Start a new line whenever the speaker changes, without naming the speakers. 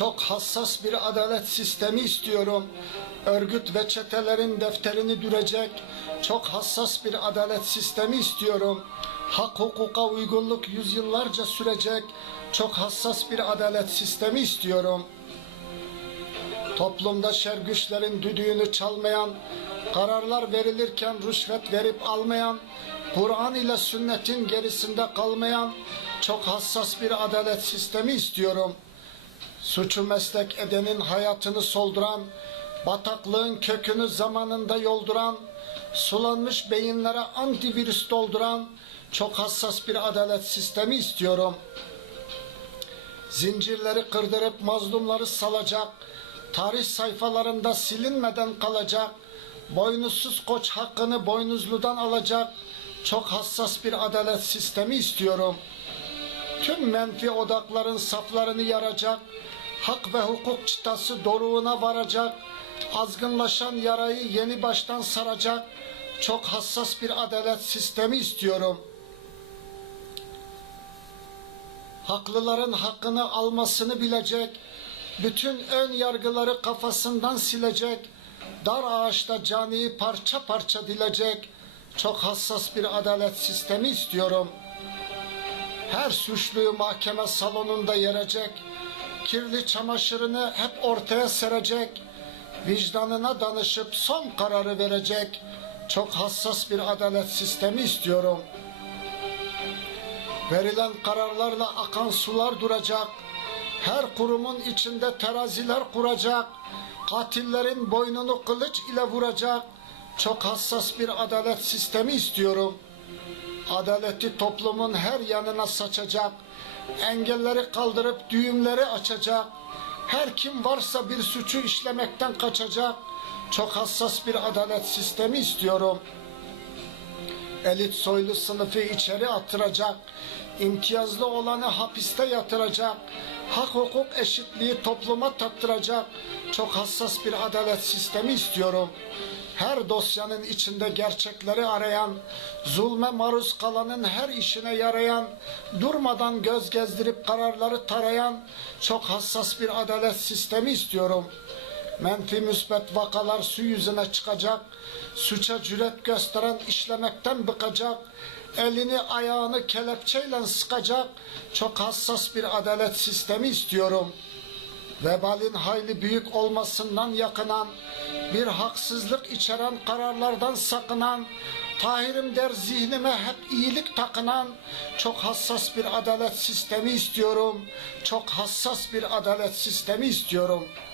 Çok hassas bir adalet sistemi istiyorum. Örgüt ve çetelerin defterini dürecek çok hassas bir adalet sistemi istiyorum. Hak hukuka uygunluk yüzyıllarca sürecek çok hassas bir adalet sistemi istiyorum. Toplumda şer güçlerin düdüğünü çalmayan, kararlar verilirken rüşvet verip almayan, Kur'an ile sünnetin gerisinde kalmayan çok hassas bir adalet sistemi istiyorum. Suçu meslek edenin hayatını solduran, bataklığın kökünü zamanında yolduran, sulanmış beyinlere antivirüs dolduran çok hassas bir adalet sistemi istiyorum. Zincirleri kırdırıp mazlumları salacak, tarih sayfalarında silinmeden kalacak, boynuzsuz koç hakkını boynuzludan alacak, çok hassas bir adalet sistemi istiyorum. Tüm menfi odakların saflarını yaracak, hak ve hukuk çıtası doruğuna varacak, azgınlaşan yarayı yeni baştan saracak, çok hassas bir adalet sistemi istiyorum.'' haklıların hakkını almasını bilecek, bütün ön yargıları kafasından silecek, dar ağaçta caniyi parça parça dilecek, çok hassas bir adalet sistemi istiyorum. Her suçluyu mahkeme salonunda yerecek, kirli çamaşırını hep ortaya serecek, vicdanına danışıp son kararı verecek, çok hassas bir adalet sistemi istiyorum.'' Verilen kararlarla akan sular duracak. Her kurumun içinde teraziler kuracak. Katillerin boynunu kılıç ile vuracak. Çok hassas bir adalet sistemi istiyorum. Adaleti toplumun her yanına saçacak. Engelleri kaldırıp düğümleri açacak. Her kim varsa bir suçu işlemekten kaçacak. Çok hassas bir adalet sistemi istiyorum.'' elit soylu sınıfı içeri attıracak, imtiyazlı olanı hapiste yatıracak, hak hukuk eşitliği topluma tattıracak çok hassas bir adalet sistemi istiyorum. Her dosyanın içinde gerçekleri arayan, zulme maruz kalanın her işine yarayan, durmadan göz gezdirip kararları tarayan çok hassas bir adalet sistemi istiyorum.'' menfi müsbet vakalar su yüzüne çıkacak, suça cüret gösteren işlemekten bıkacak, elini ayağını kelepçeyle sıkacak, çok hassas bir adalet sistemi istiyorum. Vebalin hayli büyük olmasından yakınan, bir haksızlık içeren kararlardan sakınan, Tahirim der zihnime hep iyilik takınan çok hassas bir adalet sistemi istiyorum. Çok hassas bir adalet sistemi istiyorum.''